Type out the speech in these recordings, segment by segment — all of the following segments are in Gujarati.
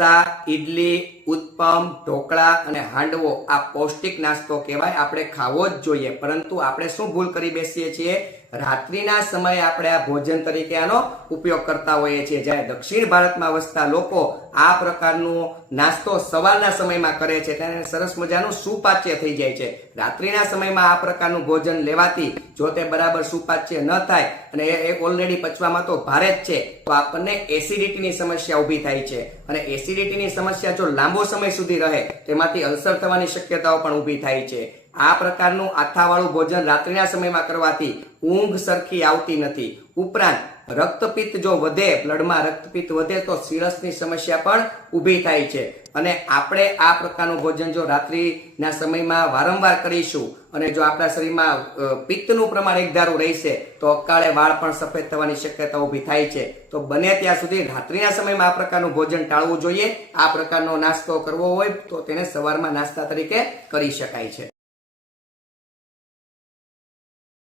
ઢોસા, ઈડલી, ઉત્પમ, ઢોકળા અને હાંડવો આ પૌષ્ટિક નાસ્તો કહેવાય, આપણે ખાવો જ જોઈએ। પરંતુ આપણે શું ભૂલ કરી બેસીએ છીએ, રાત્રિના સમયે આપણે આ ભોજન તરીકે આનો ઉપયોગ કરતા હોઈએ છીએ। જ્યારે દક્ષિણ ભારતમાં વસતા લોકો આ પ્રકારનો નાસ્તો સવારના સમયમાં કરે છે ત્યારે સરસ મજાનું સુપાચ્ય થઈ જાય છે। રાત્રિના સમયમાં આ પ્રકારનું ભોજન લેવાથી જો તે બરાબર સુપાચ્ય ન થાય અને એ ઓલરેડી પચવામાં તો ભારે જ છે તો આપણને એસિડિટીની સમસ્યા ઊભી થાય છે અને એસિડિટીની સમસ્યા જો લાંબો સમય સુધી રહે તેમાંથી અલ્સર થવાની શક્યતાઓ પણ ઊભી થાય છે। આ પ્રકારનું આથાવાળું ભોજન રાત્રિના સમયમાં કરવાથી ઊંઘ સરખી આવતી નથી, ઉપરાંત રક્તપિત્ત જો વધે, બ્લડમાં રક્તપિત્ત વધે તો સિરસની સમસ્યા પણ ઊભી થાય છે અને આપણે આ પ્રકારનું ભોજન જો રાત્રિના સમયમાં વારંવાર કરીશું અને જો આપણા શરીરમાં પિત્તનું પ્રમાણ એકધારું રહેશે તો અકાળે વાળ પણ સફેદ થવાની શક્યતા ઊભી થાય છે। તો બને ત્યાં સુધી રાત્રિના સમયમાં આ પ્રકારનું ભોજન ટાળવું જોઈએ। આ પ્રકારનો નાસ્તો કરવો હોય તો તેને સવારમાં નાસ્તા તરીકે કરી શકાય છે।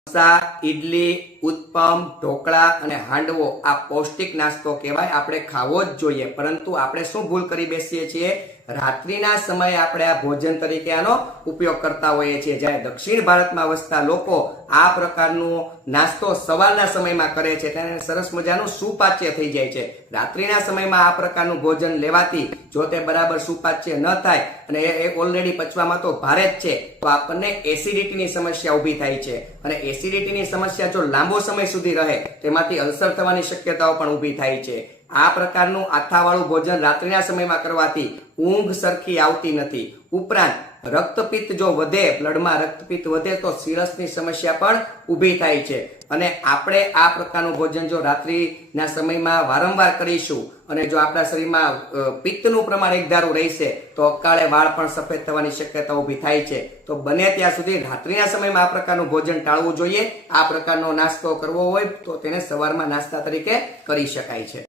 ઢોસા, ઈડલી, ઉત્પમ, ઢોકળા અને હાંડવો આ પૌષ્ટિક નાસ્તો કહેવાય, આપણે ખાવો જ જોઈએ। પરંતુ આપણે શું ભૂલ કરી બેસીએ છીએ, રાત્રિના સમયે આપણે આ ભોજન તરીકે આનો ઉપયોગ કરતા હોઈએ છીએ। જ્યારે દક્ષિણ ભારતમાં વસતા લોકો આ પ્રકારનો નાસ્તો સવારના સમયમાં કરે છે ત્યારે સરસ મજાનું સુપાચ્ય થઈ જાય છે। રાત્રિના સમયમાં આ પ્રકારનું ભોજન લેવાથી જો તે બરાબર સુપાચ્ય ન થાય અને એ ઓલરેડી પચવામાં તો ભારે જ છે તો આપણને એસિડિટીની સમસ્યા ઊભી થાય છે અને એસિડિટીની સમસ્યા જો લાંબો સમય સુધી રહે તેમાંથી અલ્સર થવાની શક્યતાઓ પણ ઊભી થાય છે। આ પ્રકારનું આથાવાળું ભોજન રાત્રિના સમયમાં કરવાથી ઊંઘ સરખી આવતી નથી, ઉપરાંત રક્તપિત્ત જો વધે, બ્લડમાં રક્તપિત્ત વધે તો સિરસની સમસ્યા પણ ઊભી થાય છે અને આપણે આ પ્રકારનું ભોજન જો રાત્રિના સમયમાં વારંવાર કરીશું અને જો આપણા શરીરમાં પિત્તનું પ્રમાણ એકધારું રહેશે તો અકાળે વાળ પણ સફેદ થવાની શક્યતા ઊભી થાય છે। તો બને ત્યાં સુધી રાત્રિના સમયમાં આ પ્રકારનું ભોજન ટાળવું જોઈએ। આ પ્રકારનો નાસ્તો કરવો હોય તો તેને સવારમાં નાસ્તા તરીકે કરી શકાય છે।